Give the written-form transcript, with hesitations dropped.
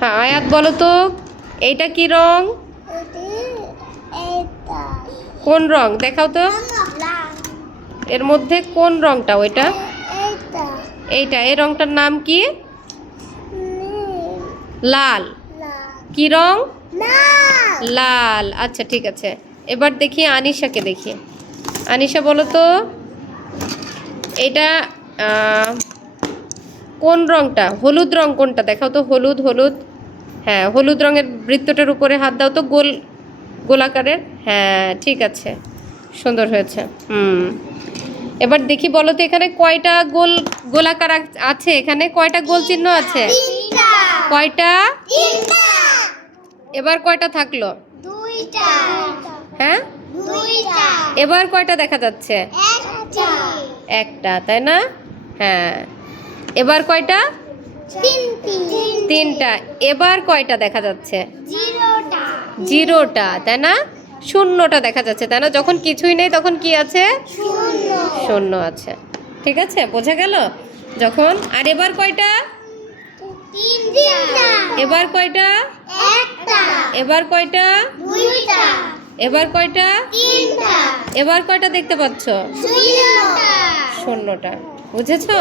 হ্যাঁ, আয়াত বলো তো এইটা কি রং? কোন রং দেখাও তো? এর মধ্যে কোন রংটা? ওইটা এইটা, এই রংটার নাম কি? লাল। কি রং? লাল। আচ্ছা ঠিক আছে, এবার দেখি আনিশাকে দেখি। আনিশা বলো তো এটা কোন রংটা? হলুদ রং কোনটা দেখাও তো? হলুদ হলুদ, হ্যাঁ হলুদ রঙের বৃত্তটার উপরে হাত দাও তো, গোলাকারের। হ্যাঁ ঠিক আছে, সুন্দর হয়েছে। এবার দেখি বলো তো এখানে কয়টা গোলাকার আছে? এখানে কয়টা গোল চিহ্ন আছে? কয়টা? এবার কয়টা থাকলো? হ্যাঁ, এবার কয়টা দেখা যাচ্ছে? একটা, তাই না? হ্যাঁ, এবার কয়টা? তিনটা। এবার কয়টা দেখা যাচ্ছে? জিরোটা, তাই না? শূন্যটা দেখা যাচ্ছে, তাই না? যখন কিছুই নেই তখন কি আছে? শূন্য আছে। ঠিক আছে, বোঝা গেল যখন। আর এবার কয়টা? এবার কয়টা? এবার কয়টা? এবার কয়টা? এবার কয়টা দেখতে পাচ্ছ? শূন্যটা। বুঝেছো?